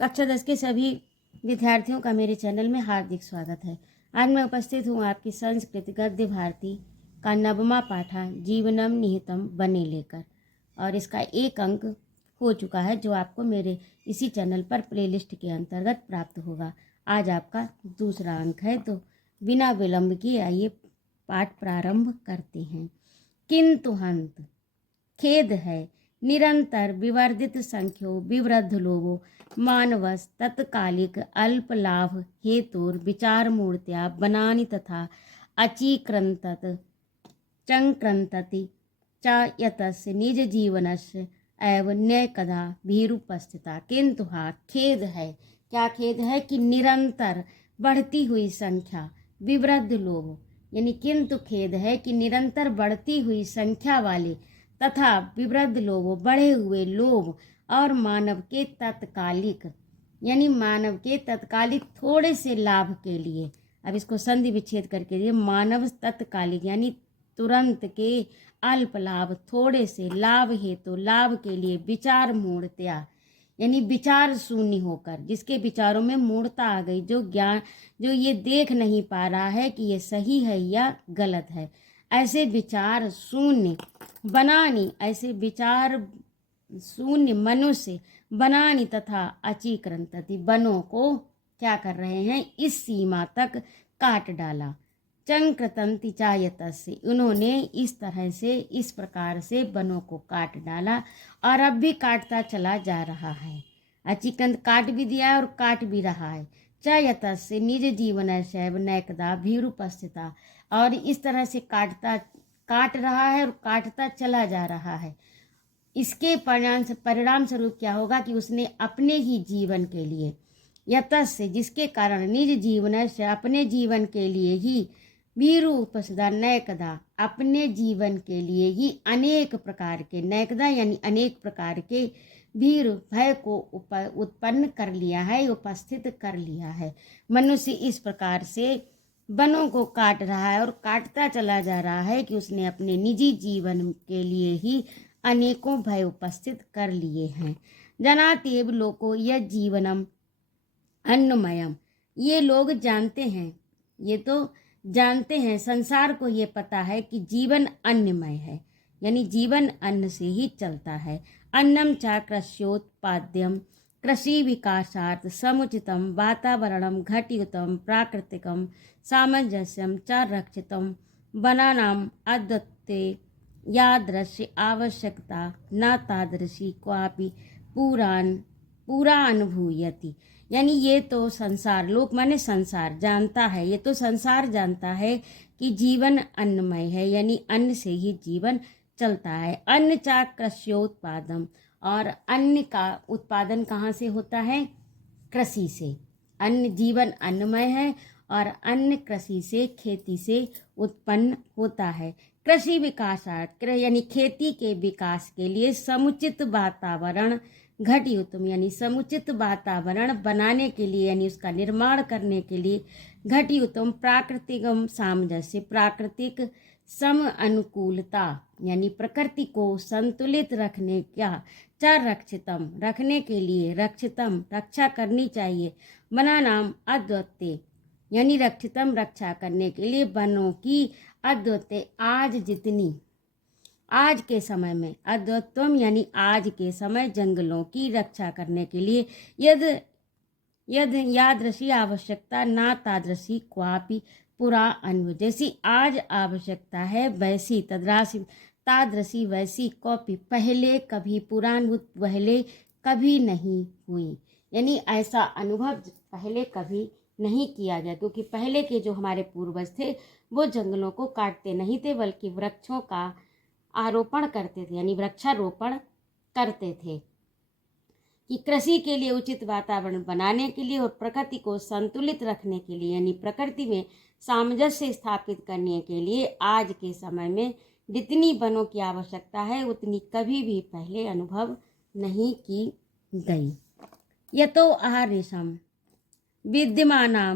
कक्षा 10 के सभी विद्यार्थियों का मेरे चैनल में हार्दिक स्वागत है। आज मैं उपस्थित हूँ आपकी संस्कृत गद्य भारती का 9वां पाठा जीवनम निहितम बने लेकर, और इसका एक अंक हो चुका है जो आपको मेरे इसी चैनल पर प्लेलिस्ट के अंतर्गत प्राप्त होगा। आज आपका दूसरा अंक है, तो बिना विलंब किए आइए पाठ प्रारंभ करते हैं। किंतु हंत, खेद है, निरंतर विवर्धित संख्यो विवृद्ध लोभो मानवस तत्कालिक अल्प लाभ हेतुर विचार मूर्त्या बनानि तथा अचीक्रंतत चंक्रंतति च यतस्य निज जीवनस्य एव नैकदा भीरुपस्थिता। किंतु हाँ, खेद है। क्या खेद है? कि निरंतर बढ़ती हुई संख्या विवृद्ध लोभ, यानी किंतु खेद है कि निरंतर बढ़ती हुई संख्या वाले तथा विवृद्ध लोभ, बढ़े हुए लोभ, और मानव के तत्कालिक, यानी मानव के तत्कालिक थोड़े से लाभ के लिए, अब इसको संधि विच्छेद करके दिए, मानव तत्कालिक यानी तुरंत के अल्प लाभ, थोड़े से लाभ हेतु लाभ के लिए विचार मूढ़तया, यानी विचार शून्य होकर, जिसके विचारों में मूढ़ता आ गई, जो ज्ञान, जो ये देख नहीं पा रहा है कि ये सही है या गलत है, ऐसे विचार शून्य बनानी, ऐसे विचार शून्य मनुष्य बनानी तथा अचीक्रंतति, वनों को क्या कर रहे हैं? इस सीमा तक काट डाला। चंक्रतंति चायतस्य, उन्होंने इस तरह से, इस प्रकार से वनों को काट डाला और अब भी काटता चला जा रहा है। अचीक्रंत काट भी दिया और काट भी रहा है। चायतस्य निज जीवन शैव नैकदा भीरुपस्थिता, और इस तरह से काट रहा है और काटता चला जा रहा है। इसके परिणाम स्वरूप क्या होगा? कि उसने अपने ही जीवन के लिए, यतस्य जिसके कारण, निज जीवन से अपने जीवन के लिए ही, वीरु उपसदा नैकदा अपने जीवन के लिए ही अनेक प्रकार के, नैकदा यानी अनेक प्रकार के, वीर भय को उत्पन्न कर लिया है, उपस्थित कर लिया है। मनुष्य इस प्रकार से वनों को काट रहा है और काटता चला जा रहा है कि उसने अपने निजी जीवन के लिए ही अनेकों भय उपस्थित कर लिए हैं। जनातेव लोको यह जीवनम अन्नमयम, ये लोग जानते हैं, ये तो जानते हैं, संसार को ये पता है कि जीवन अन्नमय है, यानी जीवन अन्न से ही चलता है। अन्नम च कृष्योत्पाद्यम कृषि विकासार्थ समुचितम वातावरणम घटियुतम प्राकृतिकम सामंजस्यम च रक्षितम वनानाम अद्वत्ते यादृश्य आवश्यकता न तादृशी क्वापि पूरा अनुभूयति, यानी ये तो संसार, लोक माने संसार जानता है, ये तो संसार जानता है कि जीवन अन्नमय है, यानी अन्न से ही जीवन चलता है। अन्न चा कृष्योत्पादम, और अन्न का उत्पादन कहाँ से होता है? कृषि से। अन्न, जीवन अन्नमय है और अन्न कृषि से, खेती से उत्पन्न होता है। कृषि विकासार्थ, यानी खेती के विकास के लिए, समुचित वातावरण घटियुतम, यानी समुचित वातावरण बनाने के लिए, यानी उसका निर्माण करने के लिए, घटियुतम प्राकृतिकम सामंजस्य, प्राकृतिक सम अनुकूलता, यानी प्रकृति को संतुलित रखने का, च रक्षितम रखने के लिए, रक्षितम रक्षा करनी चाहिए, वनानाम अद्वत्ते, यानी रक्षितम रक्षा करने के लिए, वनों की, अद्वत्ते आज जितनी, आज के समय में, अद्वत्वम यानी आज के समय, जंगलों की रक्षा करने के लिए, यद यद यादृशी आवश्यकता ना तादृशी क्वापि पुरा अन्व, जैसी आज आवश्यकता है वैसी, तद्रासी तादृशी वैसी, कॉपी पहले कभी, पुराणभूत पहले कभी नहीं हुई, यानी ऐसा अनुभव पहले कभी नहीं किया गया, क्योंकि पहले के जो हमारे पूर्वज थे वो जंगलों को काटते नहीं थे, बल्कि वृक्षों का आरोपण करते थे, यानी वृक्षारोपण करते थे, कि कृषि के लिए उचित वातावरण बनाने के लिए और प्रकृति को संतुलित रखने के लिए, यानी प्रकृति में सामंजस्य स्थापित करने के लिए, आज के समय में जितनी वनों की आवश्यकता है उतनी कभी भी पहले अनुभव नहीं की गई। यतो आहारेशम विद्यमानानां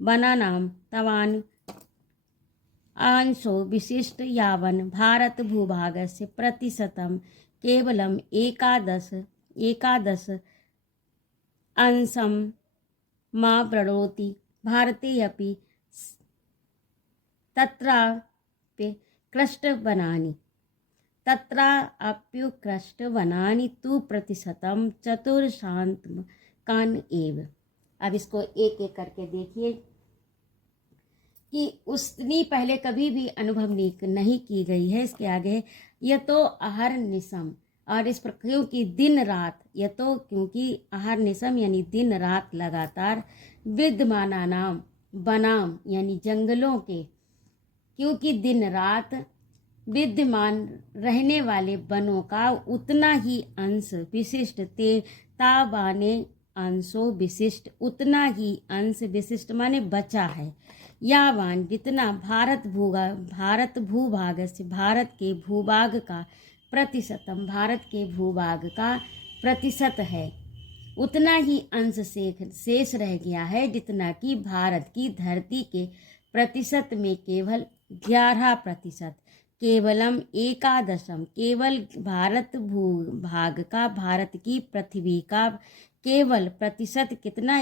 वनानां तवान अंशो विशिष्ट यावन भारत भूभागस्य प्रतिशतं केवलम एकादश अंशं मा प्रणोति भारते अपि तत्राप्युत्कृष्टवनानि तत्राप्युत्कृष्टवनानि तु प्रतिशतं चतुर्शान्तकान् एव। अब इसको एक एक करके देखिए कि उतनी पहले कभी भी अनुभव नहीं की गई है। इसके आगे यह तो अहर्निशम, और इस पर क्योंकि दिन रात, यह तो क्योंकि अहर्निशम यानी दिन रात लगातार, विद्यमाना नाम बनाम यानी जंगलों के, क्योंकि दिन रात विद्यमान रहने वाले वनों का उतना ही अंश विशिष्ट ते ताबाने अंशो विशिष्ट, उतना ही अंश विशिष्ट माने बचा है। यावान जितना भारत भूभाग से भारत के भूभाग का प्रतिशतम, भारत के भूभाग का प्रतिशत है, उतना ही अंश शेष रह गया है जितना कि भारत की धरती के प्रतिशत में केवल 11%, केवलम एकादशम, केवल भारत भूभाग का, भारत की पृथ्वी का केवल प्रतिशत कितना,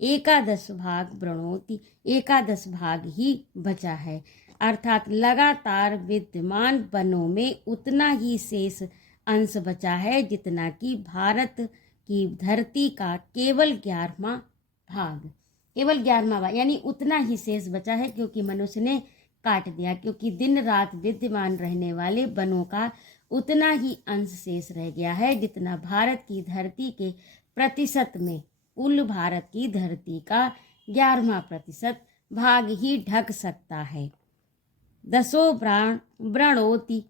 एकादश भाग प्रणोति, एकादश भाग ही बचा है। अर्थात लगातार विद्यमान वनों में उतना ही शेष अंश बचा है जितना कि भारत की धरती का केवल 11वां भाग, केवल 11वां भाग, यानी उतना ही शेष बचा है क्योंकि मनुष्य ने काट दिया। क्योंकि दिन रात विद्यमान रहने वाले वनों का उतना ही अंश शेष रह गया है जितना भारत की धरती के प्रतिशत में कुल भारत की धरती का 11वां% भाग ही ढक सकता है। दसो व्रणोति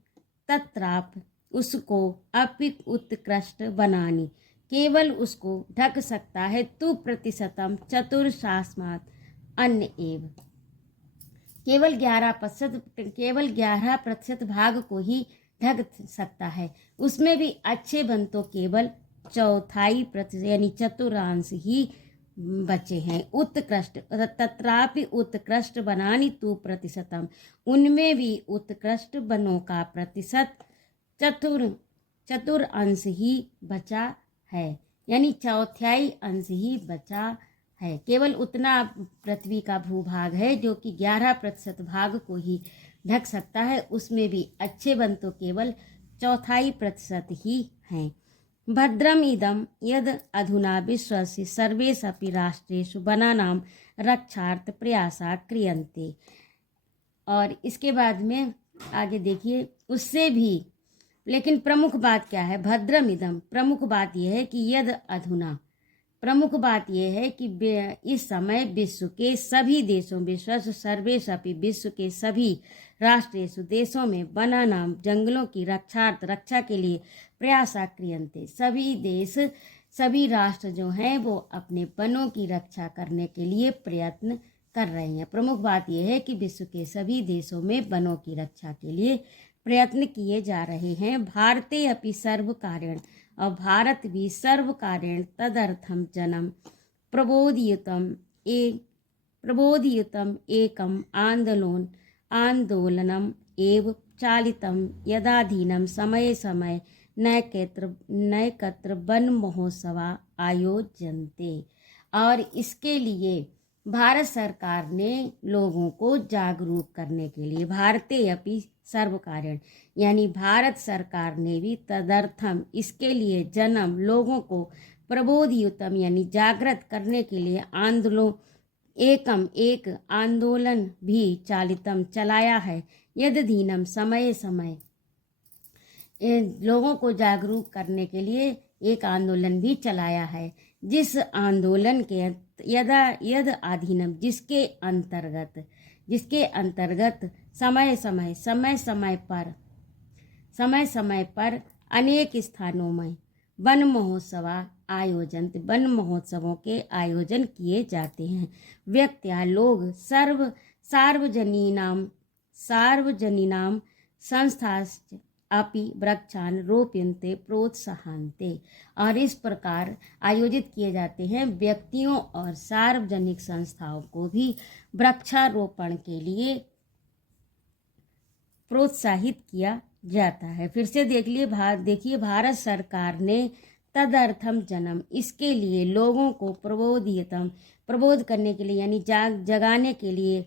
तत्राप, उसको अपि उत्कृष्ट बनानी, केवल उसको ढक सकता है, तु प्रतिशतम चतुर्शास्मात् अन्य एव, केवल 11% भाग को ही ढक सकता है। उसमें भी अच्छे बन तो केवल 1/4 यानी चतुर्थांश ही बचे हैं। उत्कृष्ट तत्रापि उत्कृष्ट बनानी तु प्रतिशतम, उनमें भी उत्कृष्ट वनों का प्रतिशत चतुर्अंश ही बचा है, यानी 1/4 अंश ही बचा है। केवल उतना पृथ्वी का भूभाग है जो कि 11% भाग को ही ढक सकता है। उसमें भी अच्छे वन तो केवल 1/4% ही हैं। भद्रम इदम यद अधुना विश्वस्य सर्वेषु राष्ट्रेषु वनानां रक्षार्थ प्रयासा क्रियन्ते। और इसके बाद में आगे देखिए, उससे भी, लेकिन प्रमुख बात क्या है, भद्रम इदम, प्रमुख बात यह है कि यद अधुना, प्रमुख बात यह है कि इस समय विश्व के सभी देशों, विश्व सर्वेषु, विश्व के सभी राष्ट्रेषु देशों में वनानाम जंगलों की रक्षा के लिए प्रयासा क्रियन्ते, सभी देश, सभी राष्ट्र जो हैं वो अपने वनों की रक्षा करने के लिए प्रयत्न कर रहे हैं। प्रमुख बात यह है कि विश्व के सभी देशों में वनों की रक्षा के लिए प्रयत्न किए जा रहे हैं। भारते अपि सर्व कार्यण, और भारत भी सर्व कार्यण तदर्थम जनम प्रबोधियुतम एकम आंदोलनम एव चालितम यदाधीनम समय समय नैकत्र वन महोत्सवा आयोजनते। और इसके लिए भारत सरकार ने लोगों को जागरूक करने के लिए, भारते अपि सर्व कारण, यानी भारत सरकार ने भी तदर्थम, इसके लिए जन्म लोगों को प्रबोधियुतम यानी जागृत करने के लिए एक आंदोलन भी चालितम चलाया है, यदधीनम समय समय, लोगों को जागरूक करने के लिए एक आंदोलन भी चलाया है, जिस आंदोलन के यद अधीनम, जिसके अंतर्गत समय समय पर अनेक स्थानों में वन महोत्सवों के आयोजन किए जाते हैं। व्यक्तियां, लोग, सार्वजनीनाम संस्थाश्च अपि वृक्षान रोपयन्ते प्रोत्साहन्ते। और इस प्रकार आयोजित किए जाते हैं। व्यक्तियों और सार्वजनिक संस्थाओं को भी वृक्षारोपण के लिए प्रोत्साहित किया जाता है। फिर से देखिए भारत सरकार ने तदर्थम जन्म, इसके लिए लोगों को प्रबोधियतम, प्रबोध करने के लिए यानी जगाने के लिए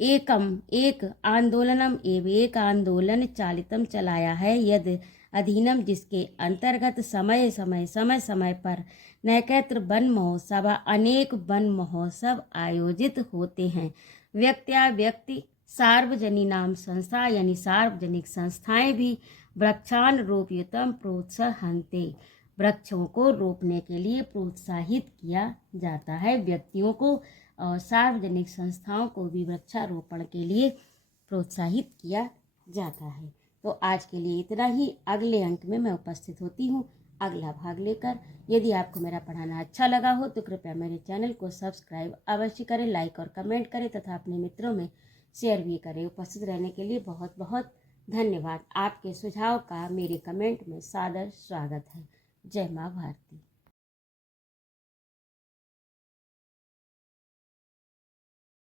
एक आंदोलनम एवं एक आंदोलन चालितम चलाया है, यद अधीनम, जिसके अंतर्गत समय समय पर नैकत्र वन महोत्सव, अनेक वन महोत्सव आयोजित होते हैं। व्यक्ति सार्वजनिक नाम संस्था यानी सार्वजनिक संस्थाएं भी वृक्षारोपयतम प्रोत्साहन्ते, वृक्षों को रोपने के लिए प्रोत्साहित किया जाता है। व्यक्तियों को और सार्वजनिक संस्थाओं को भी वृक्षारोपण के लिए प्रोत्साहित किया जाता है। तो आज के लिए इतना ही। अगले अंक में मैं उपस्थित होती हूँ अगला भाग लेकर। यदि आपको मेरा पढ़ाना अच्छा लगा हो तो कृपया मेरे चैनल को सब्सक्राइब अवश्य करें, लाइक और कमेंट करें तथा अपने मित्रों में शेयर भी करें। उपस्थित रहने के लिए बहुत बहुत धन्यवाद। आपके सुझाव का मेरे कमेंट में सादर स्वागत है। जय माँ भारती।